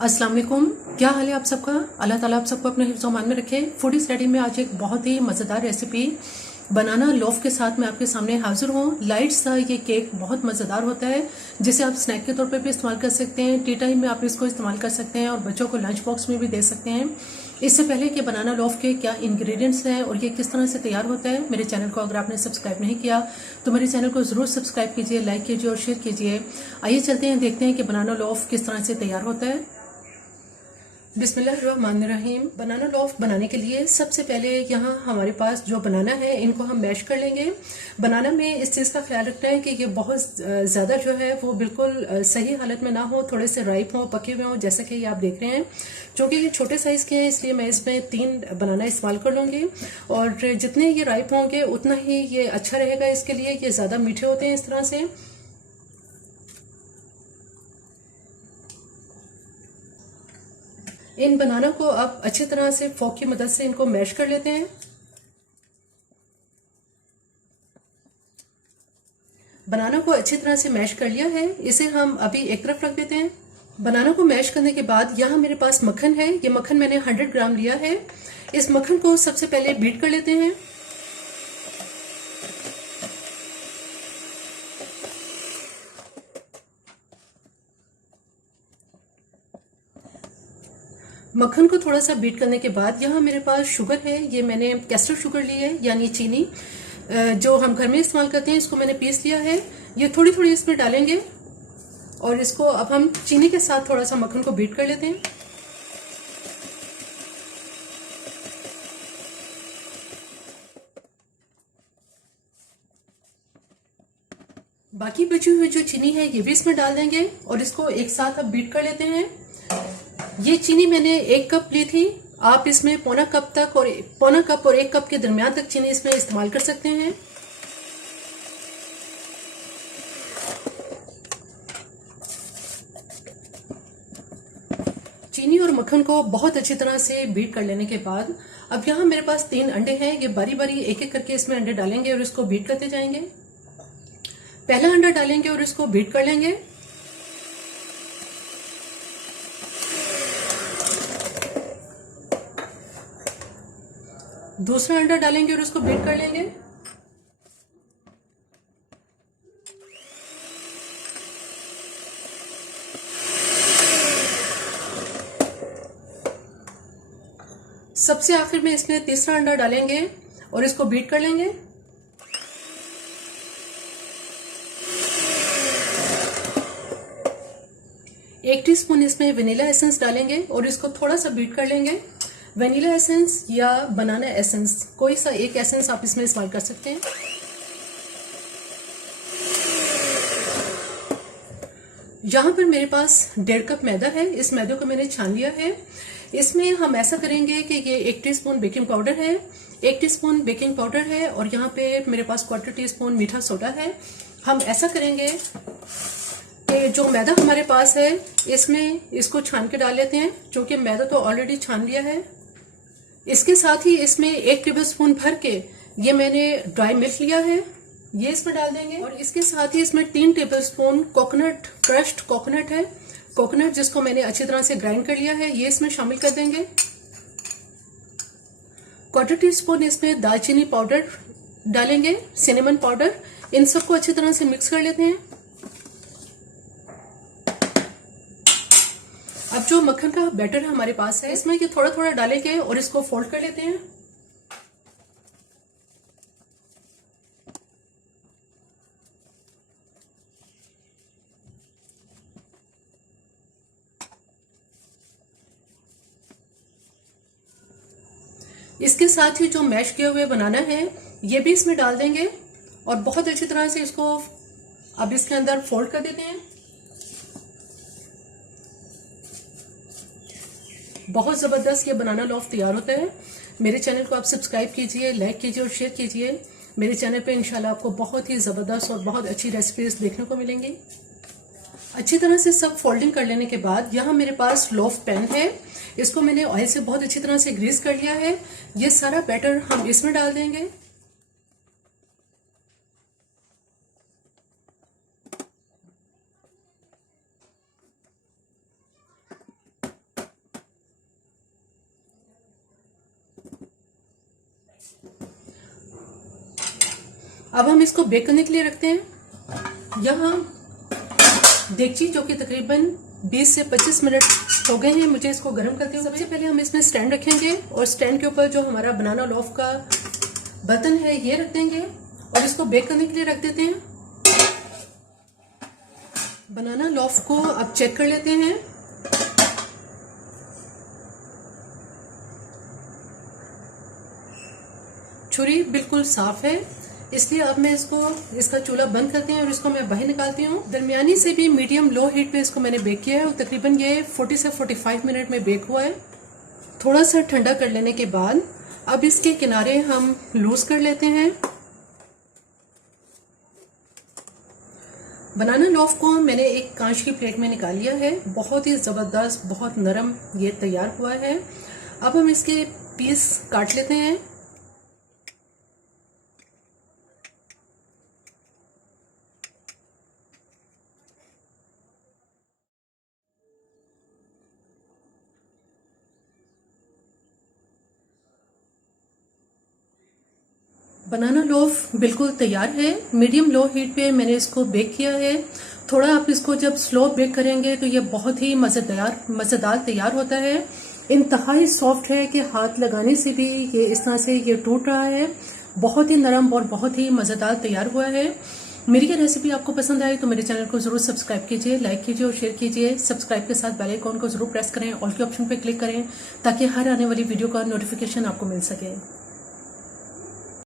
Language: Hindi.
अस्सलाम वालेकुम। क्या हाल है आप सबका? अल्लाह ताला आप सबको अपने हिफ्ज़ मान में रखे। फूड स्टडी में आज एक बहुत ही मज़ेदार रेसिपी बनाना लोफ के साथ मैं आपके सामने हाजिर हूँ। लाइट सा ये केक बहुत मज़ेदार होता है, जिसे आप स्नैक के तौर पे भी इस्तेमाल कर सकते हैं, टी टाइम में आप इसको इस्तेमाल कर सकते हैं और बच्चों को लंच बॉक्स में भी दे सकते हैं। इससे पहले कि बनाना लोफ के क्या इंग्रेडिएंट्स हैं और ये किस तरह से तैयार होता है, मेरे चैनल को अगर आपने सब्सक्राइब नहीं किया तो मेरे चैनल को ज़रूर सब्सक्राइब कीजिए, लाइक कीजिए और शेयर कीजिए। आइए चलते हैं, देखते हैं कि बनाना लोफ किस तरह से तैयार होता है। बिस्मिल्लाहिर्रहमानिर्रहीम। बनाना लोफ बनाने के लिए सबसे पहले यहाँ हमारे पास जो बनाना है इनको हम मैश कर लेंगे। बनाना में इस चीज़ का ख्याल रखना है कि ये बहुत ज़्यादा जो है वो बिल्कुल सही हालत में ना हो, थोड़े से राइप हों, पके हुए हों, जैसा कि ये आप देख रहे हैं। क्योंकि ये छोटे साइज़ के हैं इसलिए मैं इसमें 3 बनाना इस्तेमाल कर लूँगी और जितने ये राइप होंगे उतना ही ये अच्छा रहेगा इसके लिए। ये ज़्यादा मीठे होते हैं इस तरह से। इन बनाना को अब अच्छी तरह से फोक की मदद से इनको मैश कर लेते हैं। बनाना को अच्छी तरह से मैश कर लिया है, इसे हम अभी एक तरफ रख देते हैं। बनाना को मैश करने के बाद यहाँ मेरे पास मक्खन है। ये मक्खन मैंने 100 ग्राम लिया है। इस मक्खन को सबसे पहले बीट कर लेते हैं। मक्खन को थोड़ा सा बीट करने के बाद यहाँ मेरे पास शुगर है। ये मैंने कैस्टर शुगर ली है, यानी चीनी जो हम घर में इस्तेमाल करते हैं, इसको मैंने पीस लिया है। ये थोड़ी थोड़ी इसमें डालेंगे और इसको अब हम चीनी के साथ थोड़ा सा मक्खन को बीट कर लेते हैं। बाकी बची हुई जो चीनी है ये भी इसमें डाल देंगे और इसको एक साथ अब बीट कर लेते हैं। ये चीनी मैंने 1 कप ली थी। आप इसमें पौना कप और 1 कप के दरमियान तक चीनी इसमें इस्तेमाल कर सकते हैं। चीनी और मक्खन को बहुत अच्छी तरह से बीट कर लेने के बाद अब यहाँ मेरे पास 3 अंडे हैं। ये बारी बारी एक एक करके इसमें अंडे डालेंगे और इसको बीट करते जाएंगे। पहला अंडा डालेंगे और इसको बीट कर लेंगे। दूसरा अंडा डालेंगे और उसको बीट कर लेंगे। सबसे आखिर में इसमें तीसरा अंडा डालेंगे और इसको बीट कर लेंगे। एक टीस्पून इसमें वनीला एसेंस डालेंगे और इसको थोड़ा सा बीट कर लेंगे। वनीला एसेंस या बनाना एसेंस, कोई सा एक एसेंस आप इसमें इस्तेमाल कर सकते हैं। यहाँ पर मेरे पास 1.5 कप मैदा है। इस मैदे को मैंने छान लिया है। इसमें हम ऐसा करेंगे कि ये 1 टीस्पून बेकिंग पाउडर है, 1 टीस्पून बेकिंग पाउडर है और यहाँ पे मेरे पास 1/4 टीस्पून मीठा सोडा है। हम ऐसा करेंगे कि जो मैदा हमारे पास है इसमें इसको छान के डाल लेते हैं, क्योंकि मैदा तो ऑलरेडी छान लिया है। इसके साथ ही इसमें 1 टेबल स्पून भर के ये मैंने ड्राई मिल्क लिया है, ये इसमें डाल देंगे। और इसके साथ ही इसमें 3 table spoon coconut, crushed coconut है, कोकोनट जिसको मैंने अच्छी तरह से ग्राइंड कर लिया है, ये इसमें शामिल कर देंगे। 1/4 टीस्पून इसमें दालचीनी पाउडर डालेंगे, सिनेमन पाउडर। इन सबको अच्छी तरह से मिक्स कर लेते हैं। अब जो मक्खन का बैटर हमारे पास है इसमें ये थोड़ा थोड़ा डालेंगे और इसको फोल्ड कर लेते हैं। इसके साथ ही जो मैश किए हुए बनाना है ये भी इसमें डाल देंगे और बहुत अच्छी तरह से इसको अब इसके अंदर फोल्ड कर देते हैं। बहुत ज़बरदस्त ये बनाना लोफ तैयार होता है। मेरे चैनल को आप सब्सक्राइब कीजिए, लाइक कीजिए और शेयर कीजिए। मेरे चैनल पे इंशाल्लाह आपको बहुत ही ज़बरदस्त और बहुत अच्छी रेसिपीज देखने को मिलेंगी। अच्छी तरह से सब फोल्डिंग कर लेने के बाद यहाँ मेरे पास लोफ पैन है। इसको मैंने ऑयल से बहुत अच्छी तरह से ग्रीस कर लिया है। ये सारा बैटर हम इसमें डाल देंगे। अब हम इसको बेक करने के लिए रखते हैं। यहाँ देगची जो कि तकरीबन 20 से 25 मिनट हो गए हैं मुझे इसको गर्म करते हुए। सबसे पहले हम इसमें स्टैंड रखेंगे और स्टैंड के ऊपर जो हमारा बनाना लोफ का बर्तन है ये रख देंगे और इसको बेक करने के लिए रख देते हैं। बनाना लोफ को अब चेक कर लेते हैं। छुरी बिल्कुल साफ है, इसलिए अब मैं इसका चूल्हा बंद करती हूँ और इसको मैं बाहर निकालती हूँ। दरमियानी से भी मीडियम लो हीट पे इसको मैंने बेक किया है और तकरीबन ये 40 से 45 मिनट में बेक हुआ है। थोड़ा सा ठंडा कर लेने के बाद अब इसके किनारे हम लूज कर लेते हैं। बनाना लोफ को मैंने एक कांच की प्लेट में निकाल लिया है। बहुत ही जबरदस्त, बहुत नरम ये तैयार हुआ है। अब हम इसके पीस काट लेते हैं। बनाना लोफ बिल्कुल तैयार है। मीडियम लो हीट पे मैंने इसको बेक किया है। थोड़ा आप इसको जब स्लो बेक करेंगे तो ये बहुत ही मजेदार तैयार होता है। इंतहाई सॉफ्ट है कि हाथ लगाने से भी ये इस तरह से ये टूट रहा है। बहुत ही नरम और बहुत ही मजेदार तैयार हुआ है। मेरी ये रेसिपी आपको पसंद आए तो मेरे चैनल को जरूर सब्सक्राइब कीजिए, लाइक कीजिए और शेयर कीजिए। सब्सक्राइब के साथ बेल आइकॉन को जरूर प्रेस करें, ऑल के ऑप्शन पे क्लिक करें ताकि हर आने वाली वीडियो का नोटिफिकेशन आपको मिल सके।